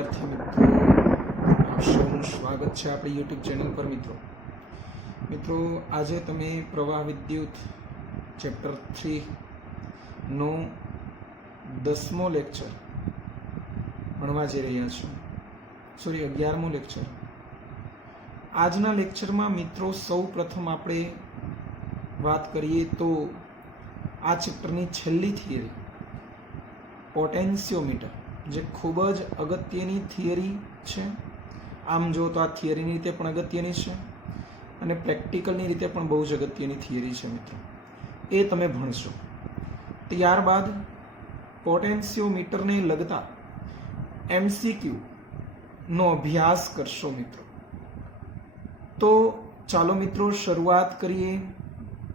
વિદ્યાર્થી મિત્રો, આપ સૌનું સ્વાગત છે આપણી યુટ્યુબ ચેનલ પર. મિત્રો આજે તમે પ્રવાહ વિદ્યુત ચેપ્ટર 3નો 10મો લેક્ચર ભણવા જઈ રહ્યા છો. 11મો લેક્ચર. આજના લેક્ચરમાં મિત્રો સૌ પ્રથમ આપણે વાત કરીએ તો આ ચેપ્ટરની છેલ્લી થિયરી પોટેન્શિયોમીટર, જે ખૂબ જ અગત્યની થિયરી છે. આમ જો તો આ થિયરીની રીતે પણ અગત્યની છે અને પ્રેક્ટિકલની રીતે પણ બહુ જ અગત્યની થિયરી છે મિત્રો. એ તમે ભણશો. ત્યારબાદ પોટેન્શિયોમીટરને લગતા MCQનો અભ્યાસ કરશો મિત્રો. તો ચાલો મિત્રો શરૂઆત કરીએ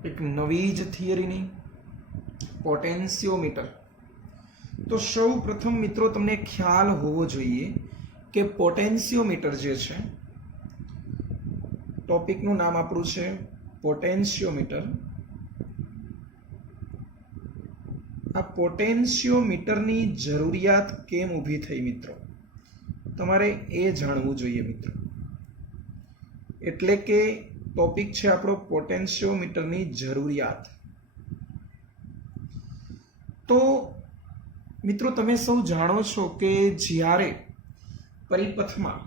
એક નવી જ થિયરીની, પોટેન્શિયોમીટર. તો સૌ પ્રથમ મિત્રો તમને ખ્યાલ હોવો જોઈએ કે પોટેન્શિયોમીટર જે છે, ટોપિકનું નામ આપણું છે પોટેન્શિયોમીટર. આ પોટેન્શિયોમીટરની જરૂરિયાત કેમ ઊભી થઈ મિત્રો, તમારે એ જાણવું જોઈએ મિત્રો. એટલે કે ટોપિક છે આપણો પોટેન્શિયોમીટરની જરૂરિયાત. તો મિત્રો તમે સૌ જાણો છો કે જ્યારે પરિપથમાં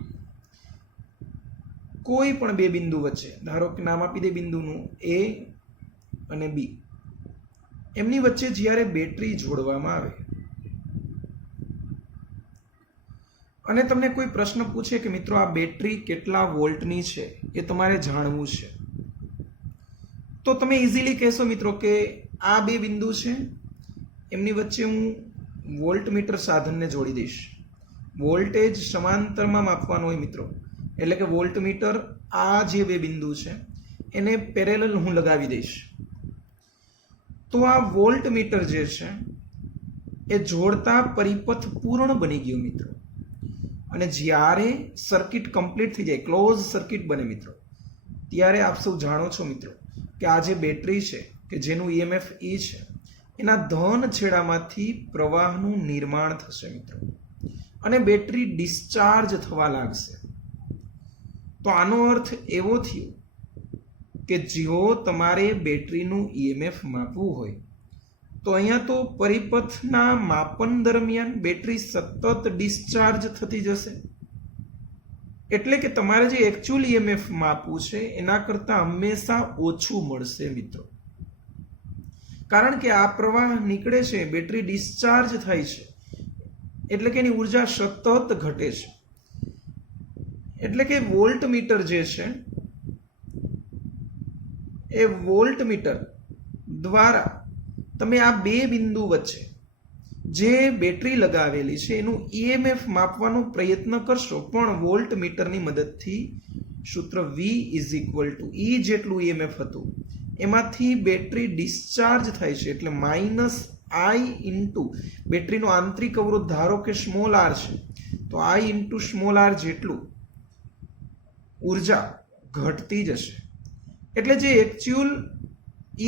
કોઈ પણ બે બિંદુ વચ્ચે, ધારો કે નામ આપી દે બિંદુનું A અને B, એમની વચ્ચે જ્યારે બેટરી જોડવામાં આવે અને તમને કોઈ પ્રશ્ન પૂછે કે મિત્રો આ બેટરી કેટલા વોલ્ટની છે એ તમારે જાણવું છે, તો તમે ઇઝીલી કહેશો મિત્રો કે આ બે બિંદુ છે, એમની વચ્ચે હું વોલ્ટમીટર સાધનને જોડી દઈશ. વોલ્ટેજ સમાંતરમાં માપવાનું હોય મિત્રો, એટલે કે વોલ્ટમીટર આ જે બે બિંદુ છે એને પેરેલલ હું લગાવી દઈશ. તો આ વોલ્ટમીટર જે છે એ જોડતા પરિપથ પૂર્ણ બની ગયું મિત્રો. અને જ્યારે સર્કિટ કમ્પ્લીટ થઈ જાય, ક્લોઝ સર્કિટ બને મિત્રો, ત્યારે આપ સૌ જાણો છો મિત્રો કે આ જે બેટરી છે કે જેનું EMF E છે, એના ધન છેડામાંથી પ્રવાહનું નિર્માણ થશે મિત્રો અને બેટરી ડિસ્ચાર્જ થવા લાગશે. તો આનો અર્થ એવો થયો કે જો તમારે બેટરીનું EMF માપવું હોય તો અહીંયા તો પરિપથના માપન દરમિયાન બેટરી સતત ડિસ્ચાર્જ થતી જશે. એટલે કે તમારે જે એકચ્યુઅલ EMF માપવું છે એના કરતાં હંમેશા ઓછું મળશે મિત્રો. કારણ કે આ પ્રવાહ નીકળે છે, બેટરી ડિસ્ચાર્જ થાય છે, એટલે કે એની ઉર્જા સતત ઘટે છે. એટલે કે વોલ્ટમીટર જે છે એ વોલ્ટમીટર દ્વારા તમે આ બે બિંદુ વચ્ચે જે બેટરી લગાવેલી છે એનું EMF માપવાનો પ્રયત્ન કરશો, પણ વોલ્ટમીટરની મદદથી સૂત્ર V = E જેટલું EMF હતું એમાંથી બેટરી ડિસ્ચાર્જ થાય છે, એટલે -I ઇન્ટુ બેટરીનો આંતરિક અવરોધ ધારો કે સ્મોલ r છે, તો I ઇન્ટુ સ્મોલ r જેટલું ઉર્જા ઘટતી જશે. એટલે જે એકચ્યુઅલ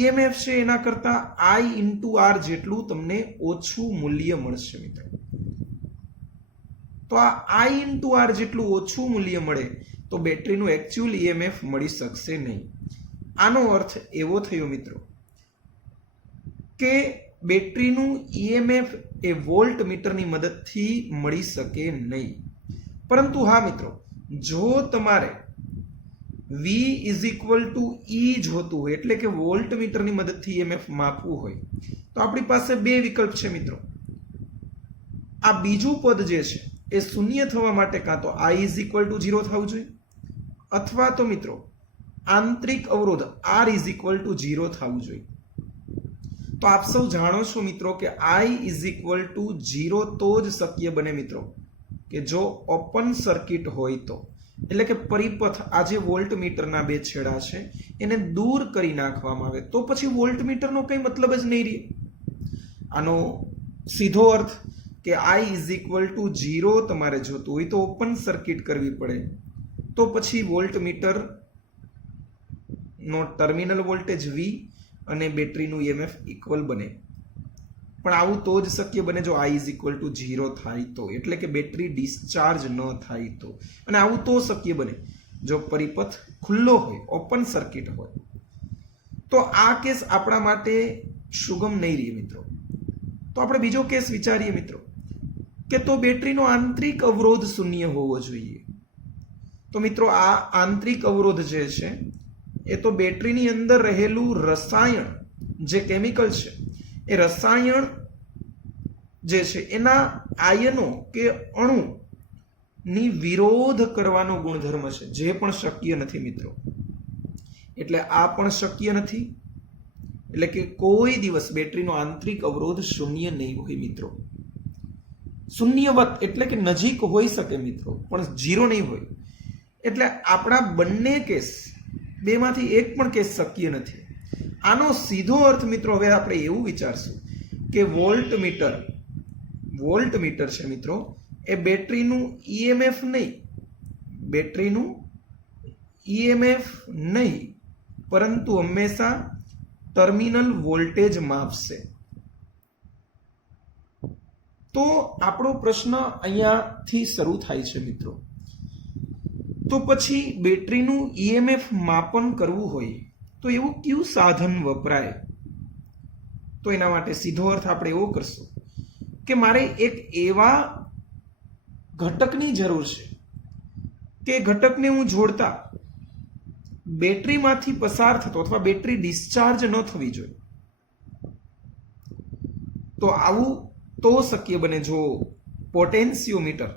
EMF છે એના કરતાં I ઇન્ટુ r જેટલું તમને ઓછું મૂલ્ય મળશે મિત્રો. તો આ I ઇન્ટુ r જેટલું ઓછું મૂલ્ય મળે તો બેટરીનું એકચ્યુઅલ EMF મળી શકશે નહીં. આનો અર્થ એવો થયો મિત્રો કે બેટરીનું EMF એ વોલ્ટમીટરની મદદથી મળી શકે નહીં. પરંતુ હા મિત્રો, જો તમારે V = E જોતું હોય, એટલે કે વોલ્ટમીટરની મદદથી EMF માપવું હોય, તો આપણી પાસે બે વિકલ્પ છે મિત્રો. આ બીજું પદ જે છે એ શૂન્ય થવા માટે કાં તો I = 0 થવું જોઈએ, અથવા તો મિત્રો આંતરિક અવરોધ R = 0 થવું જોઈએ. તો આપ સૌ જાણો છો મિત્રો કે I = 0 તો જ શક્ય બને મિત્રો કે જો ઓપન સર્કિટ હોય તો, એટલે કે પરિપથ આ જે વોલ્ટમીટરના બે છેડા છે એને દૂર કરી નાખવામાં આવે, તો પછી વોલ્ટમીટરનો કંઈ મતલબ જ નહીં રહે. આનો સીધો અર્થ કે I = 0 તમારે જોતું હોય તો ઓપન સર્કિટ કરવી પડે, તો પછી વોલ્ટમીટર નો ટર્મિનલ વોલ્ટેજ V અને બેટરીનું EMF ઇક્વલ બને. પણ આવું તો જ શક્ય બને જો I = 0 થાય તો, એટલે કે બેટરી ડિસ્ચાર્જ ન થાય તો. અને આવું તો શક્ય બને જો પરિપથ ખુલ્લો હોય, ઓપન સર્કિટ હોય. તો આ કેસ આપણા માટે સુગમ નહીં રહે મિત્રો. તો આપણે બીજો કેસ વિચારીએ મિત્રો કે તો બેટરીનો આંતરિક અવરોધ શૂન્ય હોવો જોઈએ. તો મિત્રો આ આંતરિક અવરોધ જે છે એ તો બેટરીની અંદર રહેલું રસાયણ જે કેમિકલ છે એ રસાયણ જે છે એના આયનો કે અણુની વિરોધ કરવાનો ગુણધર્મ છે, જે પણ શક્ય નથી મિત્રો. એટલે આ પણ શક્ય નથી. એટલે કે કોઈ દિવસ બેટરીનો આંતરિક અવરોધ શૂન્ય નહીં હોય મિત્રો. શૂન્યવત એટલે કે નજીક હોઈ શકે મિત્રો, પણ 0 નહીં હોય. એટલે આપણા બંને કેસ, બેમાંથી એક પણ કેસ શક્ય નથી. આનો સીધો અર્થ મિત્રો હવે આપણે એવું વિચારશું કે વોલ્ટમીટર છે મિત્રો એ બેટરીનું EMF નહીં પરંતુ હંમેશા ટર્મિનલ વોલ્ટેજ માપશે. તો આપણો પ્રશ્ન અહીંયાથી શરૂ થાય છે મિત્રો. તો પછી બેટરીનું EMF માપન કરવું હોય તો એવું કયું સાધન વપરાય? તો એના માટે સીધો અર્થ આપણે એવો કરશું કે મારે એક એવા ઘટકની જરૂર છે કે ઘટકને હું જોડતા બેટરીમાંથી પસાર થતો અથવા બેટરી ડિસ્ચાર્જ ન થવી જોઈએ. તો આવું તો શક્ય બને જો પોટેન્શિયોમીટર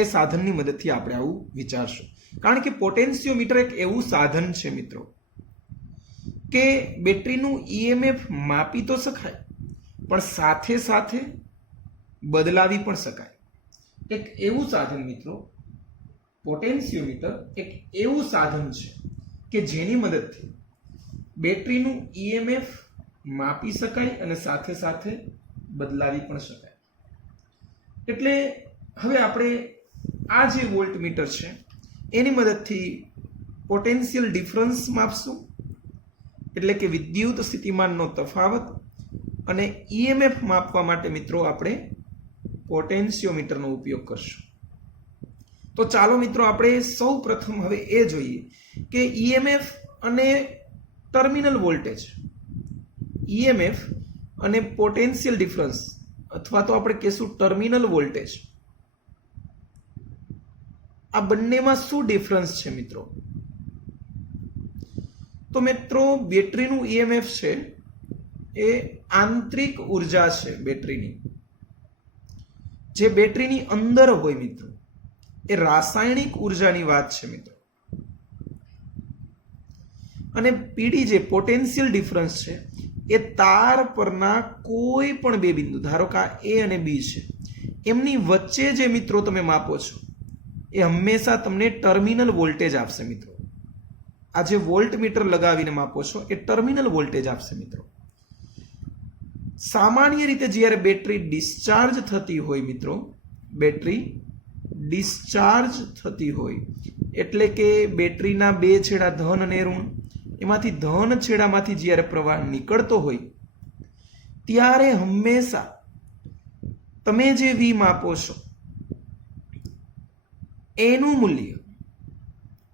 એ સાધનની મદદથી આપણે આવું વિચારશું. કારણ કે પોટેન્શિયોમીટર એક એવું સાધન છે મિત્રો કે બેટરીનું EMF માપી તો શકાય પણ સાથે સાથે બદલાવી પણ શકાય. એક એવું સાધન મિત્રો પોટેન્શિયોમીટર એક એવું સાધન છે કે જેની મદદથી બેટરીનું EMF માપી શકાય અને સાથે સાથે બદલાવી પણ શકાય. એટલે હવે આપણે આ જે વોલ્ટમીટર છે એની મદદથી પોટેન્શિયલ ડિફરન્સ માપશું, એટલે કે વિદ્યુત સ્થિતિમાનનો તફાવત. અને EMF માપવા માટે મિત્રો આપણે પોટેન્શિયોમીટરનો ઉપયોગ કરશું. તો ચાલો મિત્રો આપણે સૌ પ્રથમ હવે એ જોઈએ કે EMF અને ટર્મિનલ વોલ્ટેજ, EMF અને પોટેન્શિયલ ડિફરન્સ અથવા તો આપણે કહીશું ટર્મિનલ વોલ્ટેજ, આ બંનેમાં શું ડિફરન્સ છે મિત્રો? તો મિત્રો બેટરીનું EMF છે એ આંતરિક ઉર્જા છે બેટરીની, જે બેટરીની અંદર હોય મિત્રો, એ રાસાયણિક ઉર્જાની વાત છે મિત્રો. અને PD જે પોટેન્શિયલ ડિફરન્સ છે એ તાર પરના કોઈ પણ બે બિંદુ, ધારો કે A અને B છે, એમની વચ્ચે જે મિત્રો તમે માપો છો એ હંમેશા તમને ટર્મિનલ વોલ્ટેજ આપશે મિત્રો. આ જે વોલ્ટમીટર લગાવીને માપો છો એ ટર્મિનલ વોલ્ટેજ આપશે મિત્રો. સામાન્ય રીતે જ્યારે બેટરી ડિસ્ચાર્જ થતી હોય મિત્રો, બેટરી ડિસ્ચાર્જ થતી હોય એટલે કે બેટરીના બે છેડા ધન અને ઋણ, એમાંથી ધન છેડામાંથી જ્યારે પ્રવાહ નીકળતો હોય ત્યારે હંમેશા તમે જે V માપો છો એનું મૂલ્ય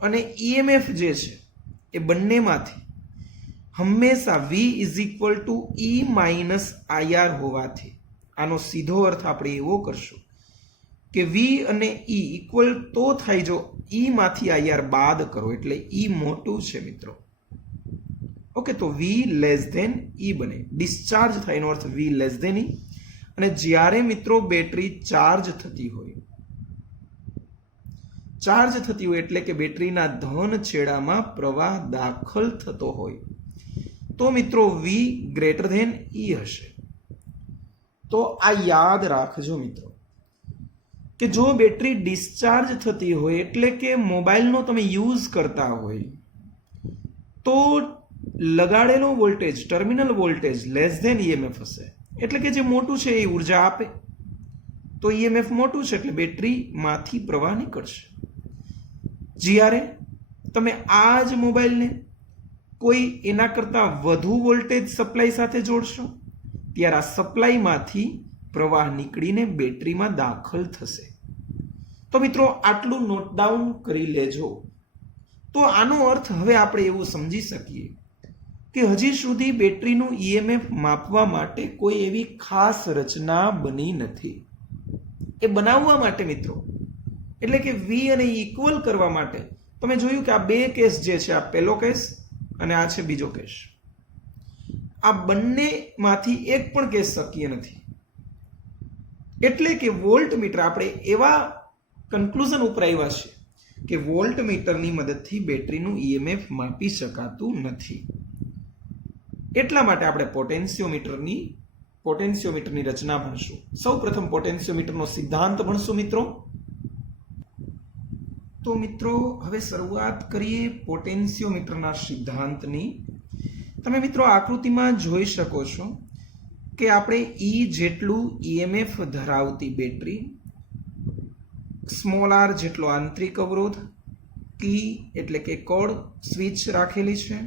અને EMF જે છે એ બંનેમાંથી હંમેશા V = E - IR હોવાથી આનો સીધો અર્થ આપણે એવો કરશું કે V અને E ઇક્વલ તો થાય જો E માંથી IR બાદ કરો, એટલે E મોટું છે મિત્રો. ઓકે, તો V E બને, ડિસ્ચાર્જ થાય એનો અર્થ V E. અને જ્યારે મિત્રો બેટરી ચાર્જ થતી હોય એટલે કે બેટરીના ધન છેડામાં પ્રવાહ દાખલ થતો હોય તો મિત્રો V E હશે. તો આ યાદ રાખજો મિત્રો કે જો બેટરી ડિસ્ચાર્જ થતી હોય એટલે કે મોબાઈલનો તમે યુઝ કરતા હોય તો લગાડેલો વોલ્ટેજ ટર્મિનલ વોલ્ટેજ EMF હશે. એટલે કે જે મોટું છે એ ઉર્જા આપે, તો EMF મોટું છે એટલે બેટરીમાંથી પ્રવાહ નીકળશે. જ્યારે તમે આ જ મોબાઈલને કોઈ એના કરતાં વધુ વોલ્ટેજ સપ્લાય સાથે જોડશો ત્યારે આ સપ્લાયમાંથી પ્રવાહ નીકળીને બેટરીમાં દાખલ થશે. તો મિત્રો આટલું નોટ ડાઉન કરી લેજો. તો આનો અર્થ હવે આપણે એવું સમજી શકીએ કે હજી સુધી બેટરીનું ઈએમએફ માપવા માટે કોઈ એવી ખાસ રચના બની નથી. એ બનાવવા માટે મિત્રો, એટલે કે વી અને ઇક્વલ કરવા માટે તમે જોયું કે આ બે કેસ જે છે, આ પહેલો કેસ અને આ છે બીજો કેસ, આ બંનેમાંથી એક પણ કેસ શક્ય નથી. એટલે કે વોલ્ટમીટર આપણે એવા કન્ક્લુઝન ઉપર આવ્યા છે કે વોલ્ટમીટરની મદદથી બેટરીનું ઈએમએફ માપી શકાતું નથી. એટલા માટે આપણે પોટેન્શિયોમીટરની રચના ભણશું. સૌ પ્રથમ પોટેન્શિયોમીટરનો સિદ્ધાંત ભણશું મિત્રો. તો મિત્રો હવે શરૂઆત કરીએ પોટેન્શિયોમીટરના સિદ્ધાંતની. તમે મિત્રો આકૃતિમાં જોઈ શકો છો કે આપણે ઈ જેટલું ઈએમએફ ધરાવતી બેટરી, સ્મોલ આર જેટલો આંતરિક અવરોધ, કી એટલે કે કોડ સ્વિચ રાખેલી છે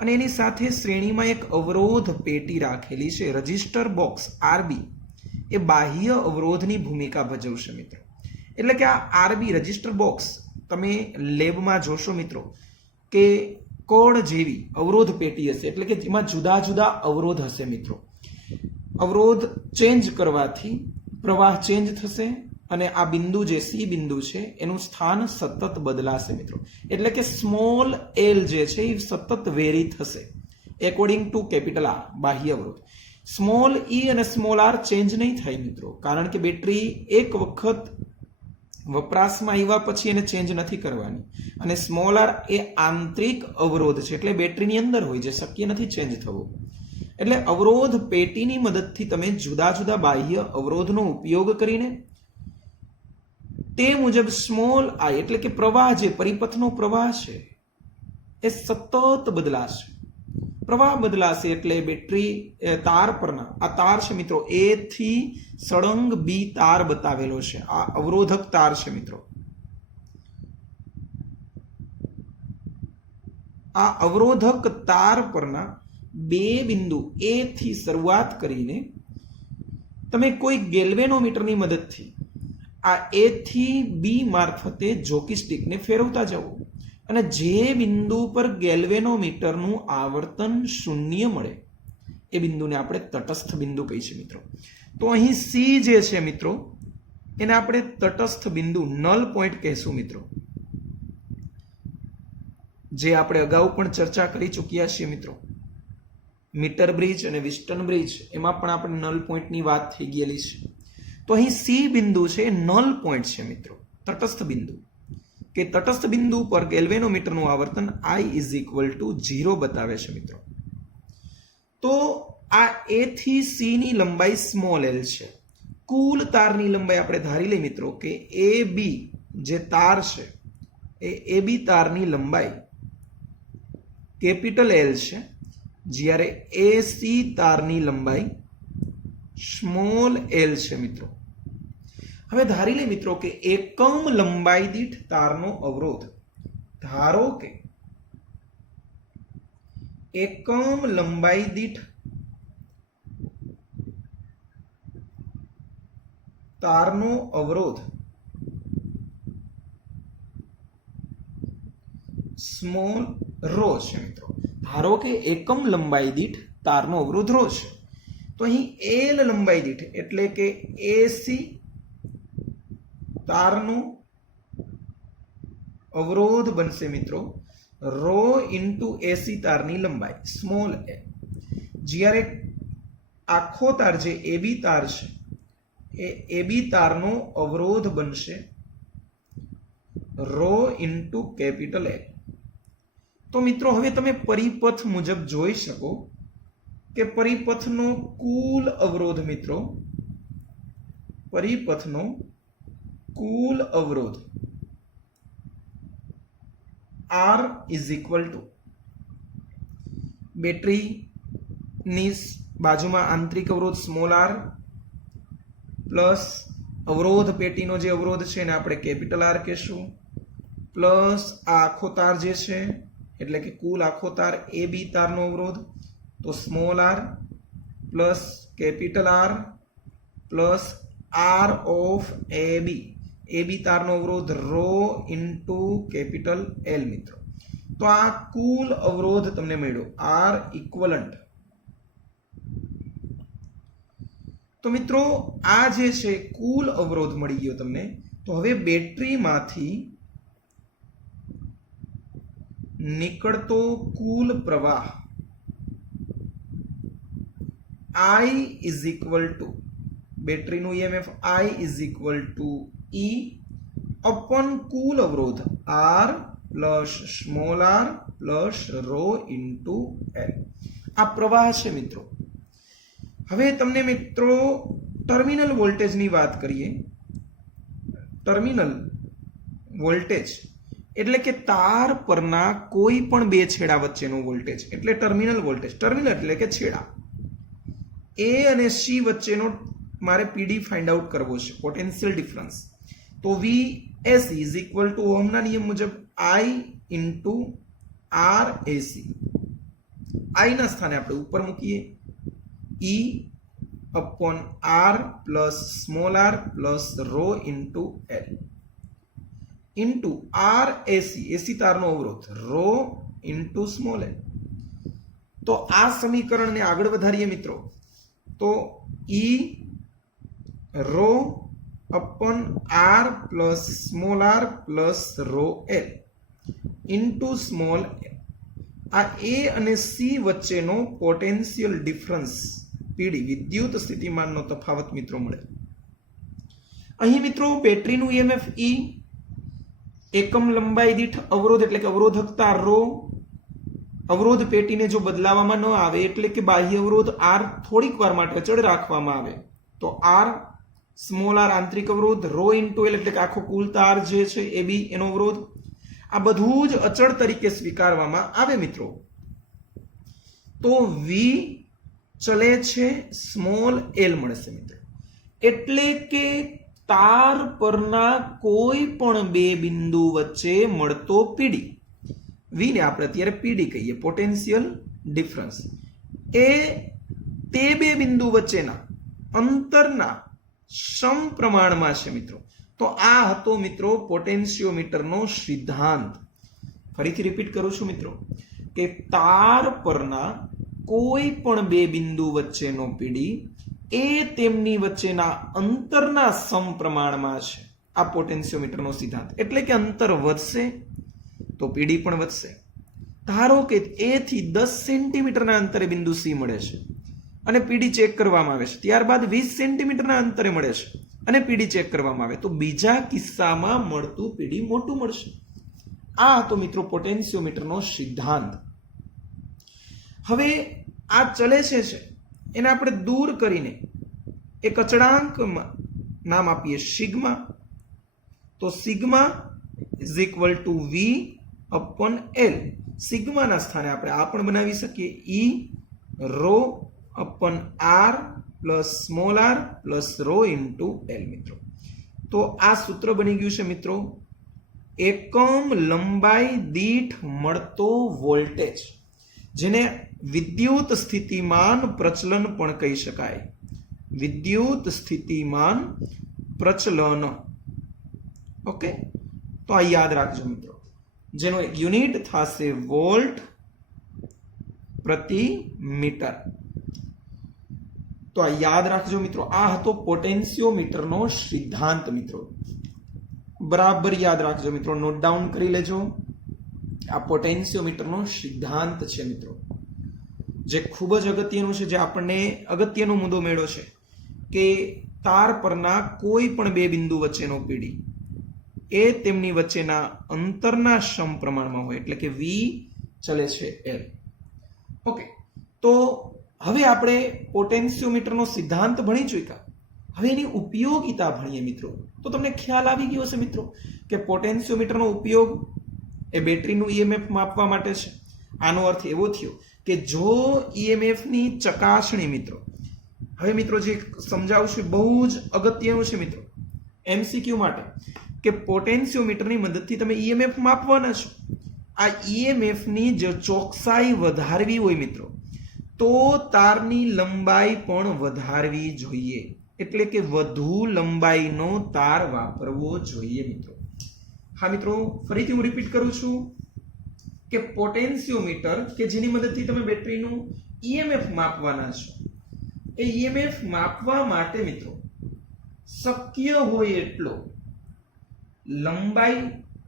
અને એની સાથે શ્રેણીમાં એક અવરોધ પેટી રાખેલી છે, રજિસ્ટર બોક્સ આરબી, એ બાહ્ય અવરોધની ભૂમિકા ભજવશે મિત્રો. એટલે કે આ આરબી રજિસ્ટર બોક્સ તમે લેબમાં જોશો મિત્રો કે કોડ જેવી અવરોધ પેટી હશે, એટલે કે જેમાં જુદા જુદા અવરોધ હશે મિત્રો. અવરોધ ચેન્જ કરવાથી પ્રવાહ ચેન્જ થશે અને આ બિંદુ જે સી બિંદુ છે એનું સ્થાન સતત બદલાશે મિત્રો. એટલે કે સ્મોલ એલ જે છે એ સતત વેરી થશે એકોર્ડિંગ ટુ કેપિટલ આર બાહ્ય અવરોધ. સ્મોલ ઈ અને સ્મોલ આર ચેન્જ નહીં થાય મિત્રો, કારણ કે બેટરી એક વખત વપરાશમાં આવ્યા પછી એને ચેન્જ નથી કરવાની. અને સ્મોલ આર એ આંતરિક અવરોધ છે, એટલે બેટરીની અંદર હોય, જે શક્ય નથી ચેન્જ થવો. એટલે અવરોધ પેટીની મદદથી તમે જુદા જુદા બાહ્ય અવરોધનો ઉપયોગ કરીને તે મુજબ સ્મોલ આઈ એટલે કે પ્રવાહ, જે પરિપથનો પ્રવાહ છે એ સતત બદલાશે. પ્રવાહ બદલાશે એટલે બેટરી તાર પરના આ તાર છે મિત્રો, એ થી સળંગ બી તાર બતાવેલો છે, આ અવરોધક તાર છે મિત્રો. આ અવરોધક તાર પરના બે બિંદુ એ થી શરૂઆત કરીને તમે કોઈ ગેલ્વેનોમીટરની મદદથી આ એ થી બી મારફતે જોકી સ્ટિકને ફેરવતા જવું અને જે બિંદુ પર ગેલ્વેનોમીટરનું આવર્તન શૂન્ય મળે એ બિંદુને આપણે તટસ્થ બિંદુ કહીએ મિત્રો. તો અહીં સી જે છે મિત્રો એને આપણે તટસ્થ બિંદુ નલ પોઈન્ટ કહીશું મિત્રો, જે આપણે અગાઉ પણ ચર્ચા કરી ચૂક્યા છીએ મિત્રો. મીટર બ્રિજ અને વિસ્ટન બ્રિજ એમાં પણ આપણે નલ પોઈન્ટની વાત થઈ ગયેલી છે. તો અહીં સી બિંદુ છે એ નલ પોઈન્ટ છે મિત્રો, તટસ્થ બિંદુ, કે તટસ્થ બિંદુ પર ગેલ્વેનોમીટરનું આવર્તન I ઇઝ ઇક્વલ ટુ 0 બતાવે છે મિત્રો. તો આ એ થી સી ની લંબાઈ સ્મોલ એલ છે. કુલ તારની લંબાઈ આપણે ધારી લઈએ મિત્રો કે એ બી જે તાર છે એ બી તારની લંબાઈ કેપિટલ એલ છે, જ્યારે એ સી તારની લંબાઈ સ્મોલ એલ છે મિત્રો. હવે ધારી લે મિત્રો કે એકમ લંબાઈ દીઠ તારનો અવરોધ, ધારો કે એકમ લંબાઈ દીઠ તારનો અવરોધ સ્મોલ રો છે મિત્રો. ધારો કે એકમ લંબાઈ દીઠ તારનો અવરોધ રો છે, તો અહીં એલ લંબાઈ દીઠ એટલે કે એસી તારનો અવરોધ બનશે મિત્રો રો ઇન્ટુ એસી તારની લંબાઈ સ્મોલ એ. જ્યારે આખો તાર જે એબી તાર છે એ એબી તારનો અવરોધ બનશે રો ઇન્ટુ કેપિટલ એ. તો મિત્રો હવે તમે પરિપથ મુજબ જોઈ શકો કે પરિપથનો કુલ અવરોધ મિત્રો, પરિપથનો કુલ અવરોધ R ઇઝ ઇક્વલ ટુ બેટરીની બાજુમાં આંતરિક અવરોધ સ્મોલ આર પ્લસ અવરોધ પેટીનો જે અવરોધ છે એને આપણે કેપિટલ આર કહેશું, પ્લસ આ આખો તાર જે છે એટલે કે કુલ આખો તાર એ બી તારનો અવરોધ તો small r plus capital R plus R of A B તારનો અવરોધ રો ઇન્ટુ કેપિટલ એલ મિત્રો. તો આ કુલ અવરોધ તમને મળ્યો આર ઇક્વલન્ટ. તો મિત્રો આ જે છે કુલ અવરોધ મળી ગયો તમને. તો હવે બેટરીમાંથી નીકળતો કુલ પ્રવાહ I ઇઝ ઇક્વલ ટુ બેટરીનું EMF I is equal to E upon કુલ અવરોધ R plus small r plus rho into L. આ પ્રવાહ છે મિત્રો. હવે તમને મિત્રો ટર્મિનલ વોલ્ટેજની વાત કરીએ. ટર્મિનલ વોલ્ટેજ એટલે કે તાર પરના કોઈ પણ બે છેડા વચ્ચેનો વોલ્ટેજ એટલે ટર્મિનલ વોલ્ટેજ. ટર્મિનલ એટલે કે છેડા. એ અને સી વચ્ચેનો મારે પીડી ફાઇન્ડ આઉટ કરવો છે, પોટેન્શિયલ ડિફરન્સ. તો VS ઇઝ ઇક્વલ ટુ ઓહમના નિયમ મુજબ I into R A. I ના સ્થાને આપણે ઉપર મૂકીએ E upon R plus small r plus rho into L into R A તારનો અવરોધ રો ઇન્ટુ સ્મોલ એલ. તો આ સમીકરણને આગળ વધારીએ મિત્રો. તો E rho upon R plus small r plus rho L into small L. આ એ અને સી વચ્ચેનો પોટેન્શિયલ ડિફરન્સ પીડી વિદ્યુત સ્થિતિમાનનો તફાવત મિત્રો મળે. અહીં મિત્રો બેટરીનું EMF E એકમ લંબાઈ દીઠ અવરોધ એટલે કે અવરોધકતા રો, અવરોધ પેટીને જો બદલાવવામાં ન આવે એટલે કે બાહ્ય અવરોધ R થોડીક વાર માટે અચળ રાખવામાં આવે તો R સ્મોલ r આંતરિક અવરોધ રો ઇન્ટુ એલ એટલે કે આખો કુલ તાર જે છે એ બી એનો અવરોધ, આ બધું જ અચળ તરીકે સ્વીકારવામાં આવે મિત્રો. તો V ચલે છે સ્મોલ એલ મળશે મિત્રો. એટલે કે તાર પરના કોઈ પણ બે બિંદુ વચ્ચે મળતો પીડી, V ને આપણે અત્યારે પીડી કહીએ, પોટેન્શિયલ ડિફરન્સ, એ તે બે બિંદુ વચ્ચેના અંતરના સમપ્રમાણમાં છે મિત્રો. તો આ હતો મિત્રો પોટેન્શિયોમીટરનો સિદ્ધાંત. ફરીથી રિપીટ કરું છું મિત્રો કે તાર પરના કોઈ પણ બે બિંદુ વચ્ચેનો પીડી એ તેમની વચ્ચેના અંતરના સમપ્રમાણમાં છે. આ પોટેન્શિયોમીટરનો સિદ્ધાંત. એટલે કે અંતર વધશે તો પીડી પણ વધશે. ધારો કે A થી 10 સેન્ટીમીટરના અંતરે બિંદુ C મળે છે અને પીડી ચેક કરવામાં આવે છે, ત્યારબાદ 20 સેન્ટીમીટરના અંતરે મળે છે અને પીડી ચેક કરવામાં આવે તો બીજા કિસ્સામાં મળતું પીડી મોટું મળશે. આ હતો મિત્રો પોટેન્શિયોમીટરનો સિદ્ધાંત. હવે આ ચલે છે એને આપણે દૂર કરીને એક અચળાંક નામ આપીએ સિગ્મા. તો sigma is equal to V upon L. સિગ્માના સ્થાને આપણે આ પણ બનાવી શકીએ E rho upon R plus small r plus rho into L મિત્રો. તો આ સૂત્ર બની ગયું છે મિત્રો એકમ લંબાઈ દીઠ મળતો વોલ્ટેજ, જેને વિદ્યુત સ્થિતિમાન પ્રચલન પણ કહી શકાય. વિદ્યુત સ્થિતિમાન પ્રચલન. ઓકે, તો આ યાદ રાખજો મિત્રો, જેનો યુનિટ થશે વોલ્ટ પ્રતિ મીટર. તો આ યાદ રાખજો મિત્રો. આ હતો પોટેન્શિયોમીટરનો સિદ્ધાંત મિત્રો. બરાબર યાદ રાખજો મિત્રો, નોટ ડાઉન કરી લેજો. આ પોટેન્શિયોમીટરનો સિદ્ધાંત છે મિત્રો, જે ખૂબ જ અગત્યનું છે, જે આપણને અગત્યનો મુદ્દો મળ્યો છે કે તાર પરના કોઈ પણ બે બિંદુ વચ્ચેનો પીડી એ તેમની વચ્ચેના અંતરના સમપ્રમાણમાં હોય એટલે કે V ચલે છે L. ઓકે, તો હવે આપણે પોટેન્શિયોમીટરનો સિદ્ધાંત ભણી ચૂક્યા. હવે એની ઉપયોગિતા ભણીએ મિત્રો. તો તમને ખ્યાલ આવી ગયો હશે મિત્રો કે પોટેન્શિયોમીટરનો ઉપયોગ એ બેટરીનું EMF માપવા માટે છે. આનો અર્થ એવો થયો કે જો EMF ની ચકાસણી મિત્રો, હવે મિત્રો જે સમજાવું છું બહુ જ અગત્યનું છે મિત્રો MCQ માટે, કે પોટેન્શિયોમીટરની મદદથી તમે EMF માપવાના છો. આ EMF ની જો ચોકસાઈ વધારવી હોય મિત્રો તો તારની લંબાઈ પણ વધારવી જોઈએ, એટલે કે વધુ લંબાઈનો તાર વાપરવો જોઈએ મિત્રો. હા મિત્રો, ફરીથી હું રિપીટ કરું છું કે પોટેન્શિયોમીટર કે જેની મદદથી તમે બેટરીનું ઈએમએફ માપવાના છો, એ ઈએમએફ માપવા માટે મિત્રો શક્ય હોય એટલો લંબાઈ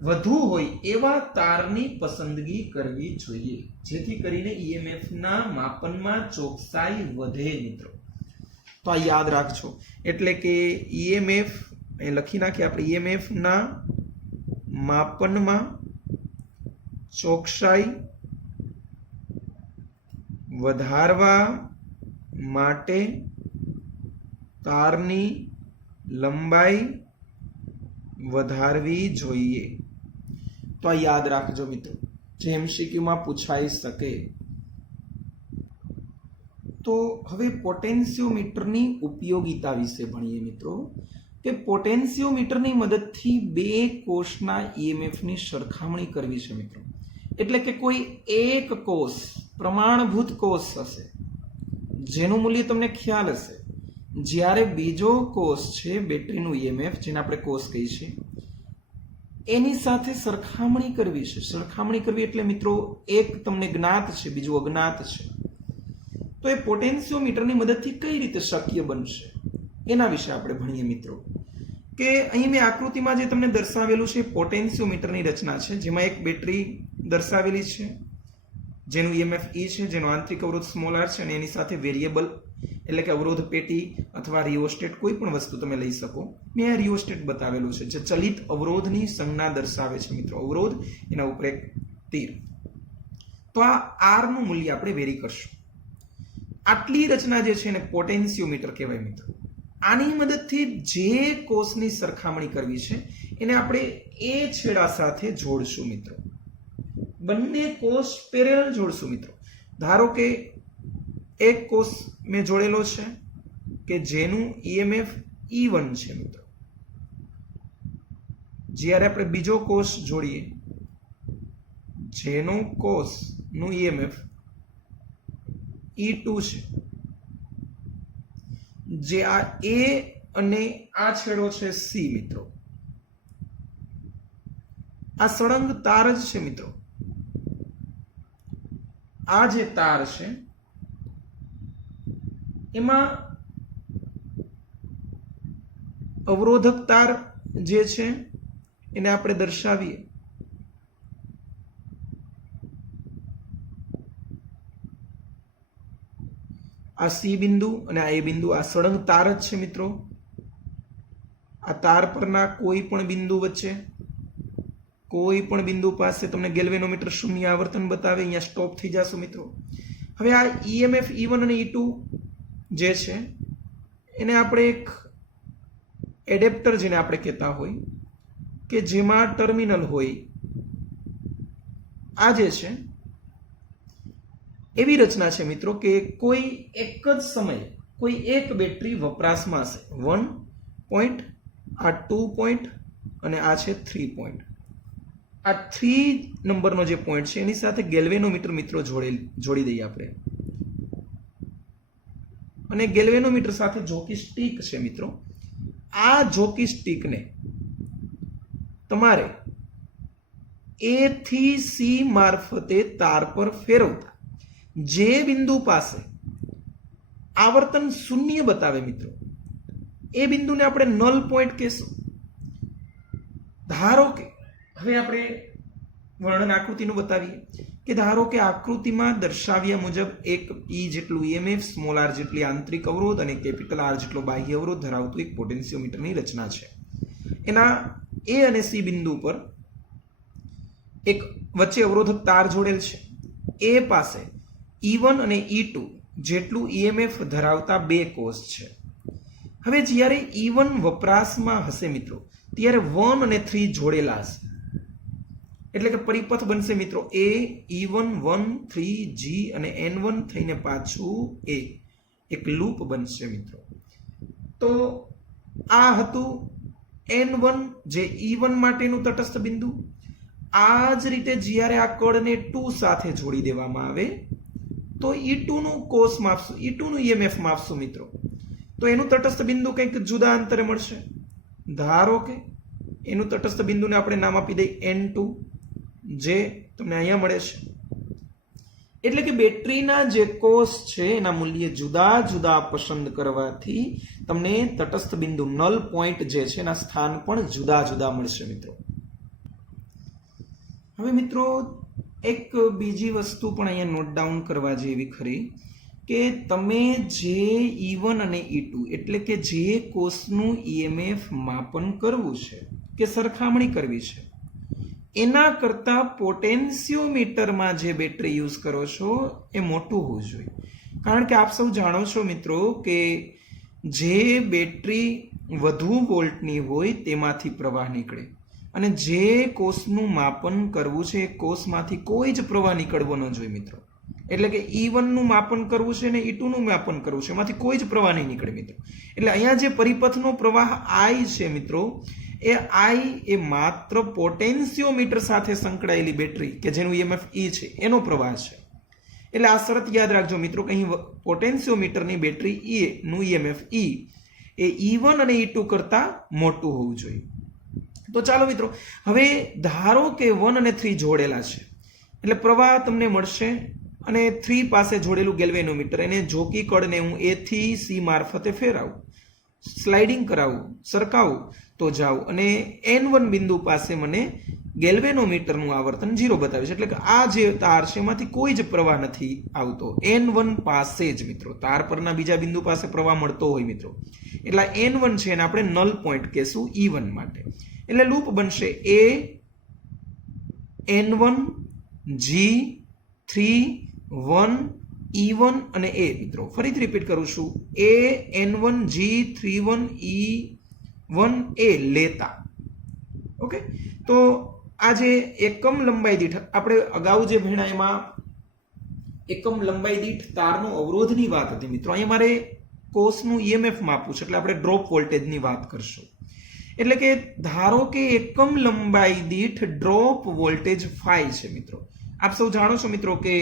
વધુ હોય એવા તારની પસંદગી કરવી જોઈએ, જેથી કરીને ઈએમએફ ના માપનમાં ચોકસાઈ વધે મિત્રો. તો આ યાદ રાખજો. એટલે કે ઈએમએફ એ લખી નાખીએ આપણે, ઈએમએફ ના માપનમાં ચોકસાઈ વધારવા માટે તારની લંબાઈ વધારવી જોઈએ. તો આ યાદ રાખજો મિત્રો, જે એમસીક્યુમાં પૂછાઈ શકે. તો હવે પોટેન્શિયોમીટરની ઉપયોગિતા વિશે ભણીએ મિત્રો, કે પોટેન્શિયોમીટરની મદદથી બે કોષના ઈએમએફની સરખામણી કરવી છે મિત્રો. એટલે કે કોઈ એક કોષ પ્રમાણભૂત કોષ હશે જેનું મૂલ્ય તમને ખ્યાલ હશે, જ્યારે બીજો કોષ છે બેટરીનું ઈએમએફ જેને આપણે કોષ કહીએ છીએ, એની સાથે સરખામણી કરવી છે. સરખામણી કરવી એટલે મિત્રો એક તમને જ્ઞાત છે, બીજું અજ્ઞાત છે. તો એ પોટેન્શિયોમીટરની મદદથી કઈ રીતે શક્ય બનશે એના વિશે આપણે ભણીએ મિત્રો. કે અહીં મેં આકૃતિમાં જે તમને દર્શાવેલું છે પોટેન્શિયોમીટરની રચના છે, જેમાં એક બેટરી દર્શાવેલી છે જેનું ઈએમએફ E છે, જેનો આંતરિક અવરોધ સ્મોલ r છે, અને એની સાથે વેરિયેબલ એટલે કે અવરોધ પેટી અથવા રિયોસ્ટેટ કોઈ પણ વસ્તુ તમે લઈ શકો. મેં આ રિયોસ્ટેટ બતાવેલું છે, જે ચલિત અવરોધની સંજ્ઞા દર્શાવે છે મિત્રો. અવરોધ, એના ઉપર એક તીર. તો આ r નું મૂલ્ય આપણે વેરી કરશું. આટલી રચના જે છે એને પોટેન્શિયોમીટર કહેવાય મિત્રો. આની મદદથી જે કોષની સરખામણી કરવી છે એને આપણે એ છેડા સાથે જોડશું મિત્રો. બંને કોષ પેરેલલ જોડશું મિત્રો. ધારો કે એક કોષ મેં જોડેલો છે કે જેનું ઈએમએફ E1 છે મિત્રો. જ્યારે આપણે બીજો કોષ જોડીએ જેનો કોષનું ઈએમએફ E2 છે, જે આ A અને આ છેડો છે C મિત્રો. આ સળંગ તાર જ છે મિત્રો. આ જે તાર છે એમાં અવરોધક તાર જે છે એને આપણે દર્શાવીએ આ C બિંદુ અને આ A બિંદુ. આ સળંગ તાર જ છે મિત્રો. આ તાર પરના કોઈ પણ બિંદુ વચ્ચે, કોઈ પણ બિંદુ પાસે તમને ગેલ્વેનોમીટર શૂન્ય આવર્તન બતાવે. અહીંયા સ્ટોપ થઈ જશો મિત્રો. હવે આ ઈએમએફ E1 અને E2 જે છે એને આપણે એક એડેપ્ટર જેને આપણે કહેતા હોય કે જેમાં ટર્મિનલ હોય, આ જે છે એવી રચના છે મિત્રો કે કોઈ એક જ સમયે કોઈ એક બેટરી વપરાશમાં હશે. 1 પોઈન્ટ, આ 2 પોઈન્ટ અને આ છે 3 પોઈન્ટ. આ 3 નંબરનો જે પોઈન્ટ છે એની સાથે ગેલ્વેનોમીટર મિત્રો જોડી દઈએ આપણે. અને ગેલ્વેનોમીટર સાથે જોકી સ્ટીક છે મિત્રો. આ જોકી સ્ટીકને તમારે A થી C મારફતે તાર પર ફેરવતા જે બિંદુ પાસે આવર્તન શૂન્ય બતાવે મિત્રો, એ બિંદુને આપણે નલ પોઈન્ટ કહેશું. ધારો કે હવે આપણે વર્ણન આકૃતિનું બતાવીએ કે ધારો કે આકૃતિમાં દર્શાવ્યા મુજબ એક E જેટલું ઈએમએફ, સ્મોલ r જેટલી આંતરિક અવરોધ અને કેપિટલ R જેટલો બાહ્ય અવરોધ ધરાવતું એક પોટેન્શિયોમીટરની રચના છે. એના A અને C બિંદુ પર એક વચ્ચે અવરોધક તાર જોડેલ છે. A પાસે E1 અને E2 જેટલું ઈએમએફ ધરાવતા બે કોષ છે. હવે જ્યારે E1 વપરાશમાં હશે મિત્રો, ત્યારે 1 અને 3 જોડેલા હશે. એટલે કે પરિપથ બનશે મિત્રો A, E1, 1, 3, G અને N1 થઈને પાછું A. એક લૂપ બનશે મિત્રો. તો આ હતું N1 જે E1 માટેનું તટસ્થ બિંદુ. આ જ રીતે જ્યારે આ કડને 2 સાથે જોડી દેવામાં આવે તો E2 નું કોસ માપશું, E2 નું EMF માપશું મિત્રો, તો એનું તટસ્થ બિંદુ કંઈક જુદા અંતરે મળશે. ધારો કે એનું તટસ્થ બિંદુને આપણે નામ આપી દઈએ N2, જે તમને અહીંયા મળે છે. એટલે કે બેટરીના જે કોસ છે એના મૂલ્ય જુદા જુદા પસંદ કરવાથી તમને તટસ્થ બિંદુ નલ પોઈન્ટ જે છે એના સ્થાન પણ જુદા જુદા મળશે મિત્રો. હવે મિત્રો એક બીજી વસ્તુ પણ અહીંયા નોટ ડાઉન કરવા જેવી ખરી, કે તમે જે E1 અને E2 એટલે કે જે કોષનું EMF માપન કરવું છે કે સરખામણી કરવી છે, એના કરતાં પોટેન્શિયોમીટરમાં જે બેટરી યુઝ કરો છો એ મોટું હોવું જોઈએ. કારણ કે આપ સૌ જાણો છો મિત્રો કે જે બેટરી વધુ વોલ્ટની હોય તેમાંથી પ્રવાહ નીકળે, અને જે કોષનું માપન કરવું છે એ કોષમાંથી કોઈ જ પ્રવાહ નીકળવો ન જોઈએ મિત્રો. એટલે કે E1 નું માપન કરવું છે ને E2 નું માપન કરવું છે, એમાંથી કોઈ જ પ્રવાહ નહીં નીકળે મિત્રો. એટલે અહીંયા જે પરિપથનો પ્રવાહ I છે મિત્રો, એ I એ માત્ર પોટેન્શિયોમીટર સાથે સંકળાયેલી બેટરી કે જેનું EMF E છે એનો પ્રવાહ છે. એટલે આ શરત યાદ રાખજો મિત્રો કે અહીં પોટેન્શિયોમીટરની બેટરી E નું EMF E એ E1 અને E2 કરતાં મોટું હોવું જોઈએ. તો ચાલો મિત્રો, હવે ધારો કે 1 અને 3 જોડેલા છે, એટલે પ્રવાહ તમને મળશે, અને 3 પાસે જોડેલું ગેલ્વેનોમીટર એને જોકી કડને હું A થી C મારફતે ફેરવું, સ્લાઇડિંગ કરાવું, સરકાવું તો જાઉં, અને N1 બિંદુ પાસે મને ગેલ્વેનોમીટરનું આવર્તન 0 બતાવે છે. એટલે કે આ જે તાર છે એમાંથી કોઈ જ પ્રવાહ નથી આવતો, N1 પાસે જ મિત્રો. તાર પરના બીજા બિંદુ પાસે પ્રવાહ મળતો હોય મિત્રો, એટલે N1 છે એને આપણે નલ પોઈન્ટ કહેશું E1 માટે. એટલે લૂપ બનશે A N1 G3 1 E1 અને A મિત્રો. ફરીથી રિપીટ કરું છું, A N1 G31 E1 A લેતા. ઓકે, તો આ જે એકમ લંબાઈ દીઠ આપણે અગાઉ જે ભણ્યા એમાં એકમ લંબાઈ દીઠ તારનો અવરોધની વાત હતી મિત્રો. અહીંયા મારે કોષનું EMF માપવું છે, એટલે આપણે ડ્રોપ વોલ્ટેજની વાત કરશું. એટલે કે ધારો કે એકમ લંબાઈ દીઠ ડ્રોપ વોલ્ટેજ phi છે મિત્રો. આપ સૌ જાણો છો મિત્રો કે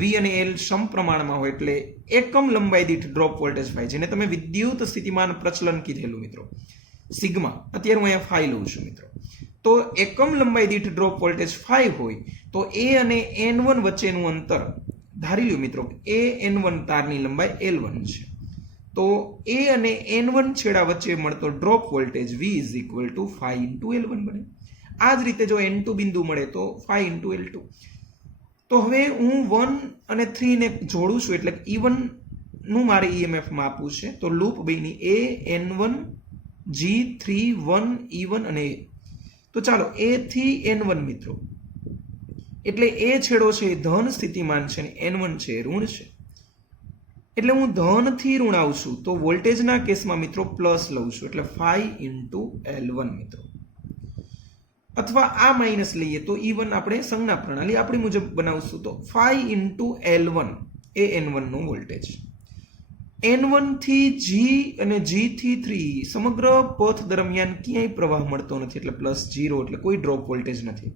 V અને L સમપ્રમાણમાં હોય, એટલે એકમ લંબાઈ દીઠ ડ્રોપ વોલ્ટેજ phi, જેને તમે વિદ્યુત સ્થિતિમાન પ્રચલન કીધેલું મિત્રો, સિગ્મા. અત્યારે હું અહીંયા phi લઉં છું મિત્રો. તો એકમ લંબાઈ દીઠ ડ્રોપ વોલ્ટેજ phi હોય તો A અને N1 વચ્ચેનું અંતર ધારી લ્યો મિત્રો, A N1 તારની લંબાઈ L1 છે, તો A અને N1 છેડા વચ્ચે મળતો drop voltage V is equal to phi into L1 બને. આ જ રીતે જો N2 બિંદુ મળે તો phi ઇન્ટુ L2. તો હવે હું 1 અને 3 ને જોડું છું, એટલે E1 નું મારે EMF માપવું છે, તો લૂપ બની A N1 G3 1 E1 અને A. તો ચાલો A થી N1 મિત્રો, એટલે A છેડો છે ધન સ્થિતિમાન છે અને N1 છે ઋણ છે, એટલે હું ધન થી ઋણ આવશું તો વોલ્ટેજના કેસમાં મિત્રો પ્લસ લઉં છું, એટલે phi ઇન્ટુ L1 મિત્રો. અથવા આ માઇનસ લઈએ તો E1 આપણે સંજ્ઞા પ્રણાલી આપણી મુજબ બનાવશું, તો phi ઇન્ટુ L1 એ N1 નું વોલ્ટેજ. N1 થી G અને G થી 3 સમગ્ર પથ દરમિયાન ક્યાંય પ્રવાહ મળતો નથી, એટલે +0, એટલે કોઈ ડ્રોપ વોલ્ટેજ નથી.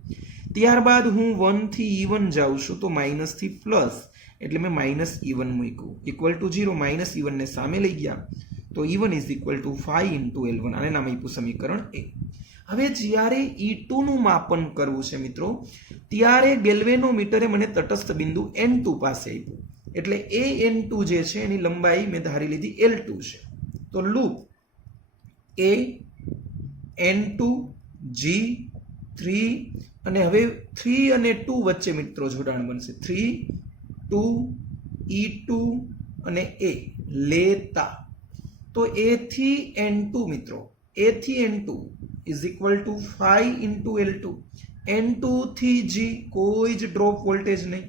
ત્યારબાદ હું 1 થી E1 જાઉં છું તો માઇનસ થી પ્લસ, એટલે મેં માઇનસ E1 મૂક્યું, ઇક્વલ ટુ 0, માઇનસ E1 ને સામે લઈ ગયા તો E1 is equal to phi into L1. આને નામ આપ્યું સમીકરણ A. હવે જ્યારે E2 નું માપન કરવું છે મિત્રો, ત્યારે ગેલ્વેનોમીટરે મને તટસ્થ બિંદુ N2 પાસે આપ્યું, એટલે A N2 જે છે એની લંબાઈ મેં ધારી લીધી L2 છે. તો લૂપ A N2 G3, અને હવે 3 અને 2 વચ્ચે મિત્રો જોડાણ બનશે, 3 2 E2 અને A લેતા. તો A થી N2 મિત્રો, A થી N2 is equal to phi into L2. N2 થી G કોઈ જ ડ્રોપ વોલ્ટેજ નહીં,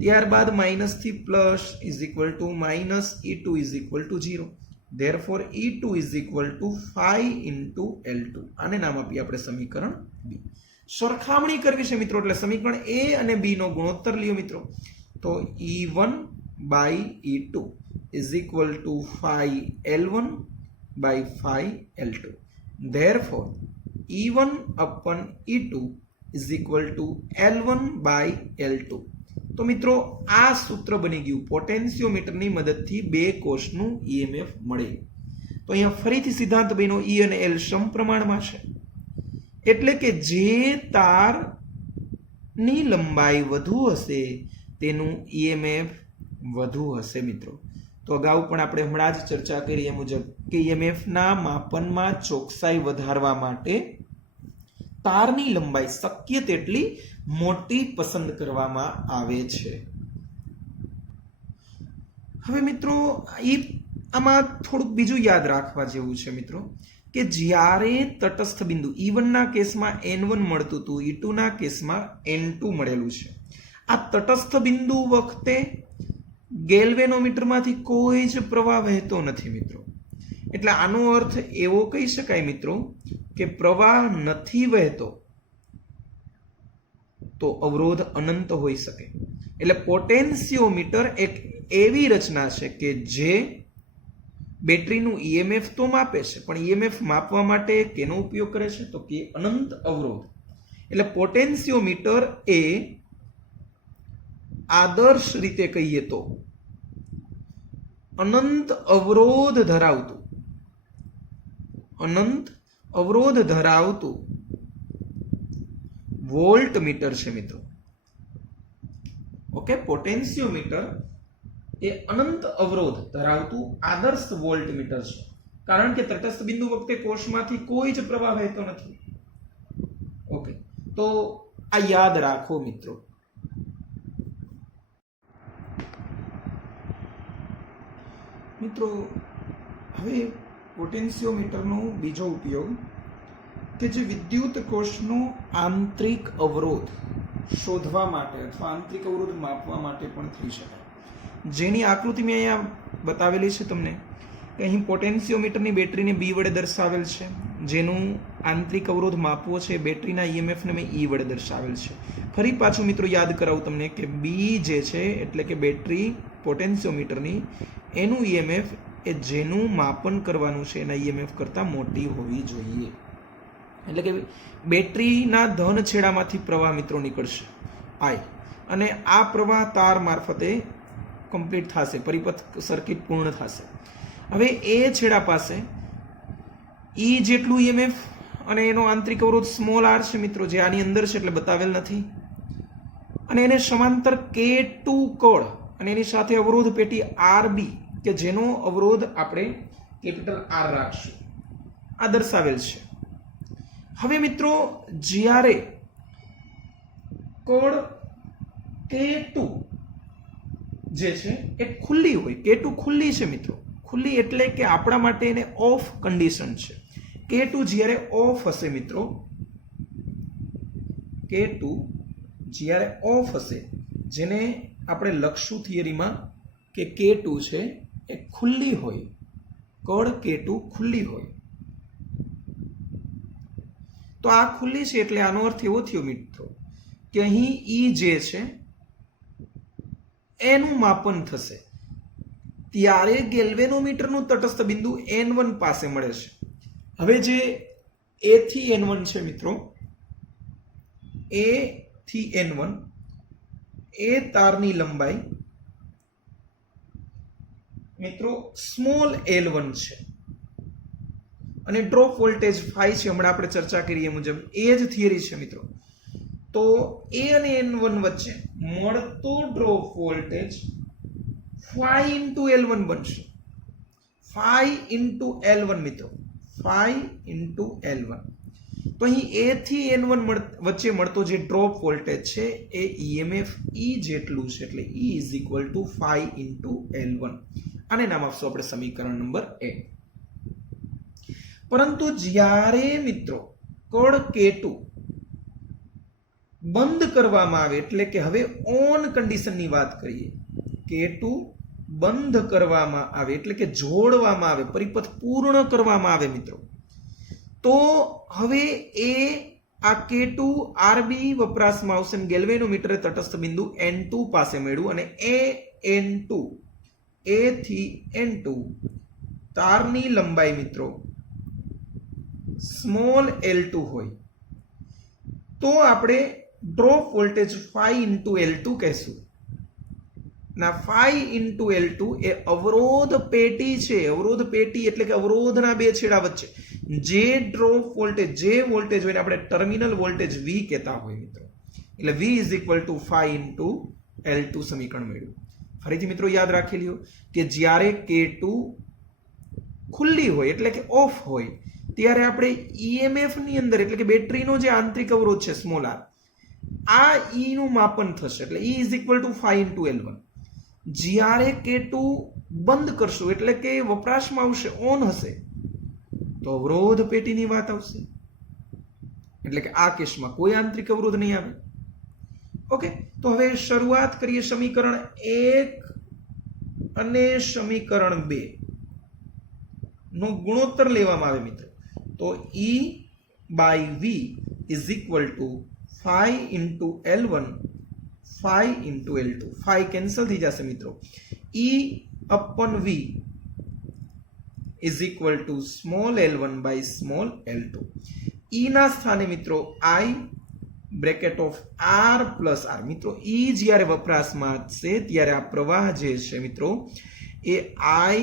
ત્યારબાદ માઇનસ થી plus is equal two minus E2 is equal two 0. Therefore E2 is equal to phi into L2. આને નામ આપીએ આપણે સમીકરણ B. સરખામણી કરવી છે મિત્રો, એટલે સમીકરણ A અને B નો ગુણોત્તર લ્યો મિત્રો, તો E1 by E2 is equal to phi L1 by phi L2. Therefore, E1 upon E2 is equal to L1 by L2. તો મિત્રો આ સૂત્ર બની ગયું, પોટેન્શિયોમીટરની મદદથી બે કોષનું ઈએમએફ મળે. તો અહીંયા ફરીથી સિદ્ધાંત બન્યો E અને L સમપ્રમાણમાં છે, એટલે કે જે તારની લંબાઈ વધુ હશે તેનું ઈએમએફ વધુ હશે મિત્રો. તો અગાઉ પણ આપણે હમણાં જ ચર્ચા કરી એ મુજબ કે ઈએમએફના માપનમાં ચોકસાઈ વધારવા માટે તારની લંબાઈ શક્ય તેટલી મોટી પસંદ કરવામાં આવે છે. હવે મિત્રો આમાં થોડુંક બીજું યાદ રાખવા જેવું છે મિત્રો, કે જ્યારે તટસ્થ બિંદુ E1 ના કેસમાં N1 મળતું હતું, E2 ના કેસમાં N2 મળેલું છે. આ તટસ્થ બિંદુ વખતે ગેલ્વેનોમીટરમાંથી કોઈ જ પ્રવાહ વહેતો નથી મિત્રો. એટલે આનો અર્થ એવો કહી શકાય મિત્રો કે પ્રવાહ નથી વહેતો તો અવરોધ અનંત હોઈ શકે. એટલે પોટેન્શિયોમીટર એક એવી રચના છે કે જે બેટરીનું ઈએમએફ તો માપે છે, પણ ઈએમએફ માપવા માટે કેનો ઉપયોગ કરે છે તો કે અનંત અવરોધ. એટલે પોટેન્શિયોમીટર એ આદર્શ રીતે કહીએ તો અનંત અવરોધ ધરાવતું વોલ્ટ મીટર છે મિત્રો. ઓકે, પોટેન્શિયોમીટર એ અનંત અવરોધ ધરાવતું આદર્શ વોલ્ટ મીટર છે, કારણ કે તટસ્થ બિંદુ વખતે કોષમાંથી કોઈ જ પ્રવાહ વહેતો નથી. ઓકે, તો આ યાદ રાખો મિત્રો. મિત્રો હવે પોટેન્શિયોમીટરનો બીજો ઉપયોગ કે જે વિદ્યુત કોષનો આંતરિક અવરોધ શોધવા માટે અથવા આંતરિક અવરોધ માપવા માટે પણ થઈ શકાય, જેની આકૃતિ મેં અહીંયા બતાવેલી છે તમને કે અહીં પોટેન્શિયોમીટરની બેટરીને B વડે દર્શાવેલ છે, જેનું આંતરિક અવરોધ માપવો છે બેટરીના ઈએમએફને મેં E વડે દર્શાવેલ છે. ફરી પાછું મિત્રો યાદ કરાવું તમને કે B જે છે એટલે કે બેટરી પોટેન્શિયોમીટરની એનું ઈએમએફ એ જેનું માપન કરવાનું છે એના ઈએમએફ કરતાં મોટી હોવી જોઈએ. એટલે કે બેટરીના ધન છેડામાંથી પ્રવાહ મિત્રો નીકળશે I, અને આ પ્રવાહ તાર મારફતે કમ્પ્લીટ થશે, પરિપથ સર્કિટ પૂર્ણ થશે. હવે એ છેડા પાસે E જેટલું ઈએમએફ અને એનો આંતરિક અવરોધ સ્મોલ r છે મિત્રો, જે આની અંદર છે એટલે બતાવેલ નથી, અને એને સમાંતર K2 કોડ અને એની સાથે અવરોધ પેટી RB કે જેનો અવરોધ આપણે કેપિટલ R રાખશું, આ દર્શાવેલ છે. હવે મિત્રો જ્યારે કોડ K2 જે છે એ ખુલ્લી હોય, K2 ખુલ્લી છે મિત્રો, ખુલ્લી એટલે કે આપણા માટે એને ઓફ કન્ડિશન છે. K2 જ્યારે ઓફ હશે મિત્રો, K2 જ્યારે ઓફ હશે, જેને આપણે લખશું થિયરીમાં કે K2 છે એ ખુલ્લી હોય, કડ K2 ખુલ્લી હોય. તો આ ખુલ્લી છે એટલે આનો અર્થ એવો થયો મિત્રો કે અહીં E જે છે એનું માપન થશે ત્યારે ગેલ્વેનોમીટરનું તટસ્થ બિંદુ N1 પાસે મળે છે. હવે જે A થી N1 છે મિત્રો, A થી N1 એ તારની લંબાઈ મિત્રો સ્મોલ L1 છે અને ડ્રોપ વોલ્ટેજ phi છે, હમણાં આપણે ચર્ચા કરીએ મુજબ એ જ થિયરી છે મિત્રો. તો A અને N1 વચ્ચે મળતો drop voltage phi into L1 બનશે, phi into L1 મિત્રો, phi into L1. તો અહીં A થી N1 વચ્ચે મળતો જે ડ્રોપ વોલ્ટેજ છે એ EMF E જેટલું છે, એટલે E is equal to phi into L1. આને નામ આપશું આપણે સમીકરણ નંબર 1. પરંતુ જ્યારે મિત્રો કોડ K2 બંધ કરવામાં આવે, એટલે કે હવે ઓન કન્ડિશનની વાત કરીએ, K2 બંધ કરવામાં આવે એટલે કે જોડવામાં આવે, પરિપથ પૂર્ણ કરવામાં આવે મિત્રો, તો હવે એ આ K2 RB વપરાશમાં આવશે અને ગેલ્વેનોમીટરે તટસ્થ બિંદુ N2 પાસે મેળવ્યું, અને એ N2 A થી N2 તારની લંબાઈ મિત્રો સ્મોલ L2 હોય તો આપણે drop voltage phi into L2 કહેશું. ના 5 ઇન્ટુ L2 એ અવરોધ પેટી છે. અવરોધ પેટી એટલે કે અવરોધના બે છેડા વચ્ચે જે ડ્રોપ વોલ્ટેજ, જે વોલ્ટેજ હોય આપણે ટર્મિનલ વોલ્ટેજ V કહેતા હોય મિત્રો. એટલે V is equal two 5 into L2 સમીકરણ મેળવ્યું. ફરીથી મિત્રો યાદ રાખી લ્યો કે જ્યારે K2 ખુલ્લી હોય એટલે કે ઓફ હોય ત્યારે આપણે EMF ની અંદર એટલે કે બેટરીનો જે આંતરિક અવરોધ છે સ્મોલ r, આ E નું માપન થશે. એટલે E is equal two 5 into L1. જ્યારે K2 બંધ કરશું એટલે કે વપરાશમાં આવશે, ઓન હશે, તો અવરોધ પેટીની વાત આવશે. એટલે કે આ કેસમાં કોઈ આંતરિક અવરોધ નહીં આવે. ઓકે, તો હવે શરૂઆત કરીએ સમીકરણ 1 અને સમીકરણ 2 નો ગુણોત્તર લેવામાં આવે મિત્રો. તો E by V is equal to 5 into L1 5 into L2. 5 cancel થઈ જશે મિત્રો. E upon V is equal to small l1 by small l2. E ના સ્થાને મિત્રો I bracket of R plus R. મિત્રો E જ્યારે વપરાશમાં છે ત્યારે આ પ્રવાહ જે છે મિત્રો એ I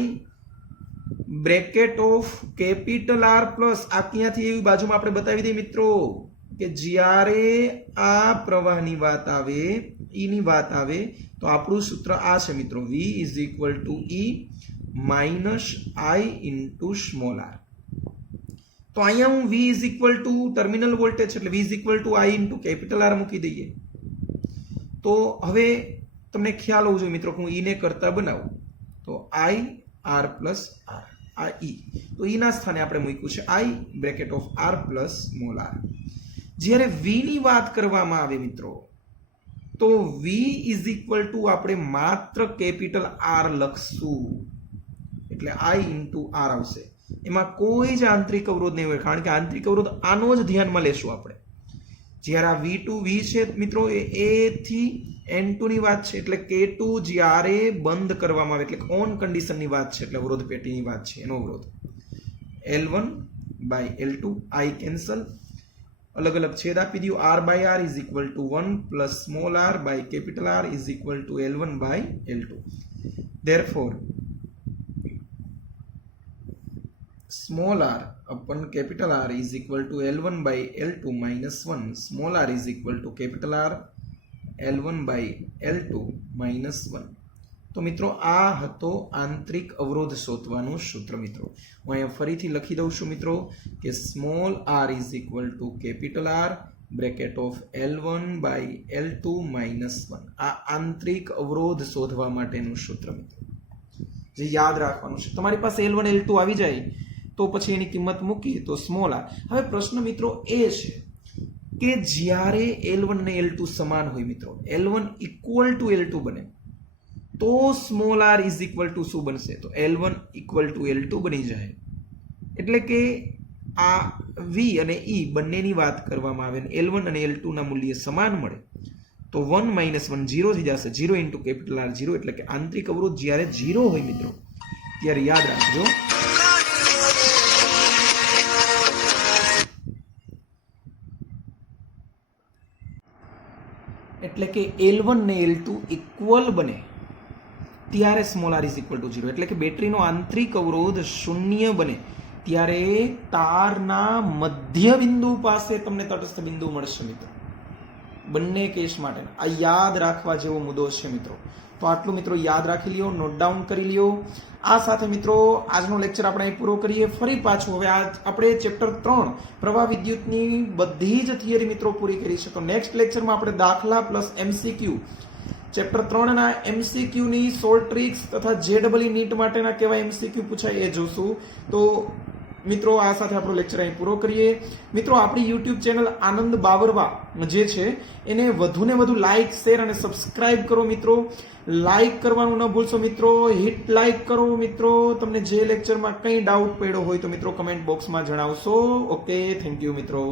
bracket of capital R plus આ ક્યાંથી એવી બાજુમાં આપણે બતાવી દઈએ મિત્રો કે જ્યારે આ પ્રવાહની વાત આવે, E ની વાત આવે તો આપણું સૂત્ર આ છે મિત્રો, V is equal to E minus I into small r. તો અહીંયા હું V is equal two terminal voltage એટલે V is equal two I into capital R મૂકી દઈએ. તો હવે તમને ખ્યાલ હોવો જોઈએ મિત્રો કે હું E ને કરતા બનાવું તો I R પ્લસ R, આ E. તો E ના સ્થાને આપણે મૂક્યું છે I bracket of R plus small r. જ્યારે V ની વાત કરવામાં આવે મિત્રો તો V ઇઝ ઇક્વલ ટુ આપણે માત્ર કેપિટલ R લખશું એટલે I ઇન્ટુ R આવશે. એમાં કોઈ જ આંતરિક અવરોધ નહીં હોય કારણ કે આંતરિક અવરોધ આનો જ ધ્યાનમાં લેશું આપણે. જ્યારે આ V2 V છે મિત્રો એ A થી N2 ની વાત છે એટલે K2 જ્યારે બંધ કરવામાં આવે એટલે ઓન કન્ડિશનની વાત છે એટલે અવરોધ પેટીની વાત છે, એનો અવરોધ L1 by L2 I cancel, અલગ અલગ છેદ આપી દઉં. R by R is equal to 1 plus small r by capital R is equal to L1 by L2. Therefore, small r upon capital R is equal to L1 by L2 minus 1. Small r is equal to capital R L1 by L2 minus 1. તો મિત્રો આ હતો આંતરિક અવરોધ શોધવાનું સૂત્ર મિત્રો. હું અહીંયા ફરીથી લખી દઉં છું મિત્રો કે small r is equal to capital R bracket of L1 by L2 minus 1. આ આંતરિક અવરોધ શોધવા માટેનું સૂત્ર મિત્રો જે યાદ રાખવાનું છે. તમારી પાસે L1 L2 આવી જાય તો પછી એની કિંમત મૂકીએ તો સ્મોલ r. હવે પ્રશ્ન મિત્રો એ છે કે જ્યારે L1 અને L2 સમાન હોય મિત્રો, L1 ઇક્વલ ટુ L2 બને તો small r is equal two શું બનશે? તો L1 ઇક્વલ ટુ L2 બની જાય. એટલે કે આ V અને E બંનેની વાત કરવામાં આવે L1 અને L2 ના મૂલ્ય સમાન મળે તો 1 minus 1 0 થઈ જશે. 0 into capital R 0 એટલે કે આંતરિક અવરોધ જ્યારે 0 હોય મિત્રો ત્યારે યાદ રાખજો એટલે કે L1 ને L2 ઇક્વલ બને ત્યારે small r is equal two 0 એટલે કે બેટરીનો આંતરિક અવરોધ શૂન્ય બને ત્યારે તારના મધ્ય બિંદુ પાસે તમને તટસ્થ બિંદુ મળશે મિત્રો. બંને કેસ માટે આ યાદ રાખવા જેવો મુદ્દો છે મિત્રો. તો આટલું મિત્રો યાદ રાખી લ્યો, નોટ ડાઉન કરી લ્યો. આ સાથે મિત્રો આજનો લેક્ચર આપણે અહીં પૂરો કરીએ. ફરી પાછું હવે આપણે ચેપ્ટર 3 પ્રવાહ વિદ્યુતની બધી જ થિયરી મિત્રો પૂરી કરી છે. તો નેક્સ્ટ લેક્ચરમાં આપણે દાખલા પ્લસ MCQ ચેપ્ટર 3 ના MCQ ની સોલ્વ ટ્રિક્સ તથા JEE નીટ માટેના કેવા MCQ પૂછાય એ જોશું. તો મિત્રો આ સાથે આપણો લેક્ચર અહીં પૂરો કરીએ. મિત્રો આપણી YouTube ચેનલ આનંદ બાવરવા જે છે એને વધુને વધુ લાઈક, શેર અને સબસ્ક્રાઇબ કરો મિત્રો. લાઈક કરવાનું ન ભૂલશો મિત્રો, હિટ લાઈક કરો મિત્રો. તમને જે લેક્ચરમાં કંઈ ડાઉટ પડ્યો હોય તો મિત્રો કમેન્ટ બોક્સમાં જણાવશો. ઓકે, થેન્ક યુ મિત્રો.